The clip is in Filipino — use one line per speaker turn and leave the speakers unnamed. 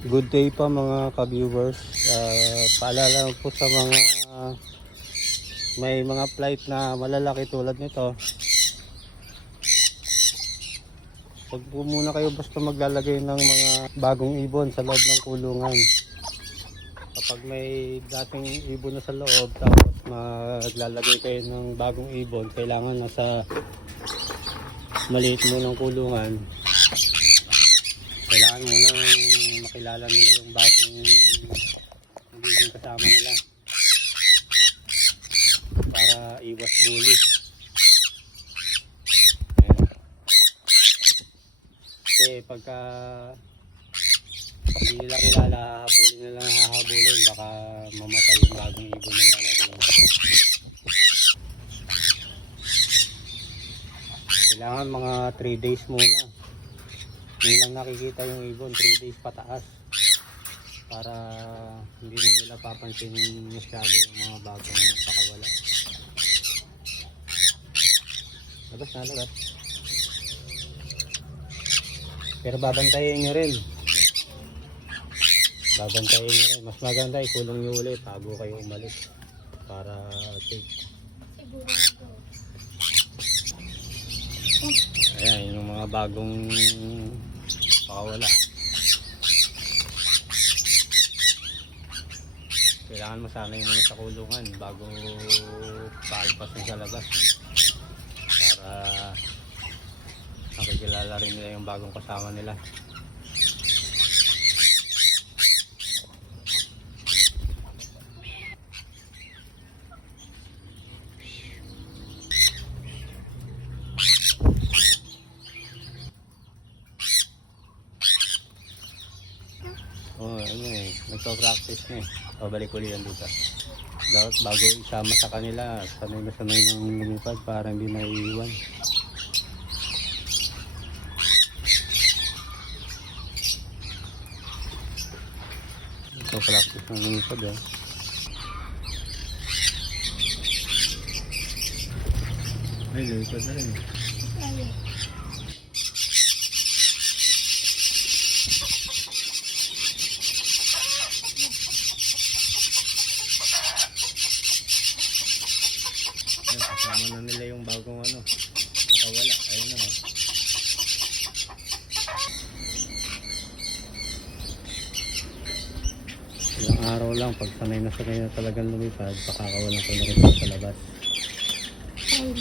Good day pa mga ka-viewers. Ah, paalala lang po sa mga may mga flight na malalaki tulad nito. Huwag po muna kayo basta maglalagay ng mga bagong ibon sa loob ng kulungan. Kapag may dating ibon na sa loob tapos maglalagay kayo ng bagong ibon, kailangan nasa maliit mo ng kulungan. Kailangan mo nang makilala nila yung bagong magiging kasama nila para iwas bully. Kasi pagka hindi nila kilala, hahabulin na lang hahabulin, baka mamatay yung bagong ibon mo. Kailangan mga 3 days muna. Hindi lang nakikita yung ibon, 3 days pataas. Para hindi na nila papansin masyado yung mga bagong pakawala. Labas na, labas. Pero babantayin nyo rin. Babantayin nyo rin. Mas maganda ikulong nyo ulit bago kayo umalis. Para safe. Ayan, yun yung mga bagong pakawala. Kailangan masanay muna sa kulungan bago palipas na sa labas. Para makikilala rin nila yung bagong kasama nila. Oh, ano eh. Nagpa-practice na eh. Pabalik uli yan dito. Dapat bago isama sa kanila, sanay na sanay ng lumipad para hindi maiiwan. Nagpa-practice ng lumipad eh. Ay, lumipad na rin.
Ayun.
Ayan, kasama na nila yung bagong ano. Nakawala. Ayun na oh. Ilang araw lang, pag sanay na sanay na talagang lumipad, pakakawalan ko na rin sa labas.
Ayun.